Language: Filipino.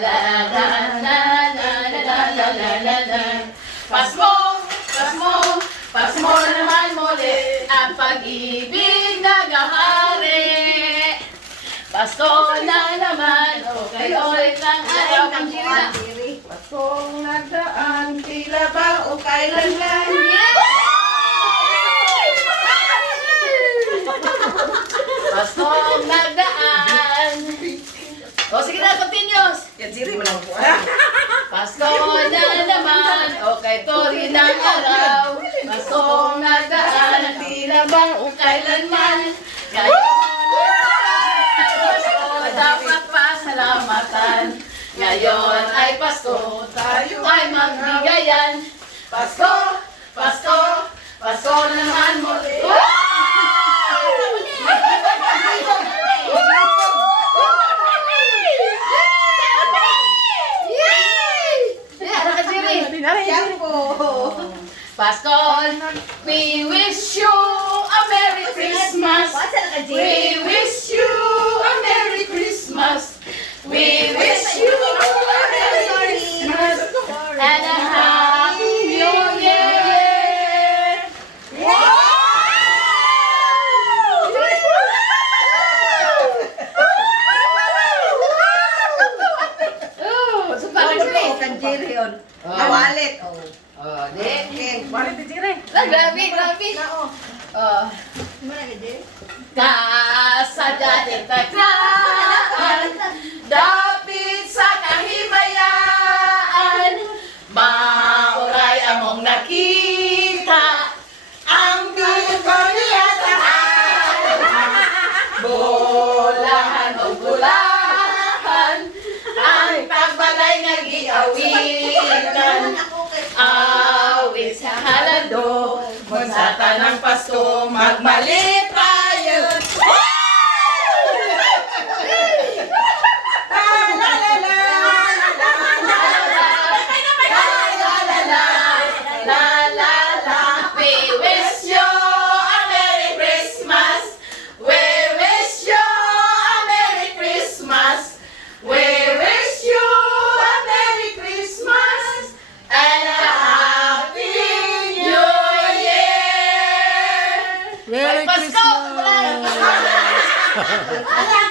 la la la la la la la la. Pasko, Pasko, Pasko na naman muli ang pag-ibig nagahari. Pasko na naman, okay ulit ang araw ng Jira. Paskong nagdaan, tila ba o kailanman? Paskong nagdaan. O sige na, continuous. Yan siri mo lang po. Pasko na naman, okay to rin ang araw. Paskong nagdaan, tila bang o kailanman. Pasko, dapat pasalamatan. Ngayon ay Pasko, tayo ay magbigayan. Pasko, Pasko, Pasko na naman muli. Yan po. Pasko, we wish you a Merry Christmas. We wish you a Merry Christmas. We wish you a Merry Christmas and a Happy New Year. Oh, so parang Kanjiri yun. Nawalit. Oh, di. Walit ni Jiri. Grabe, grabe. Oh. Kasadya't taglaan, dapit sa kahimayaan, mauray among nakita, ang beautiful niya tahan. Bulahan o bulahan, ang pagbalay nga giawitan, awit sa halado, sa tanang Pasko, magmalipayon. We wish you a Merry Christmas. We wish you a Merry Christmas. We wish you a Merry Christmas and a Happy New Year. Merry Pasko! Christmas! Alam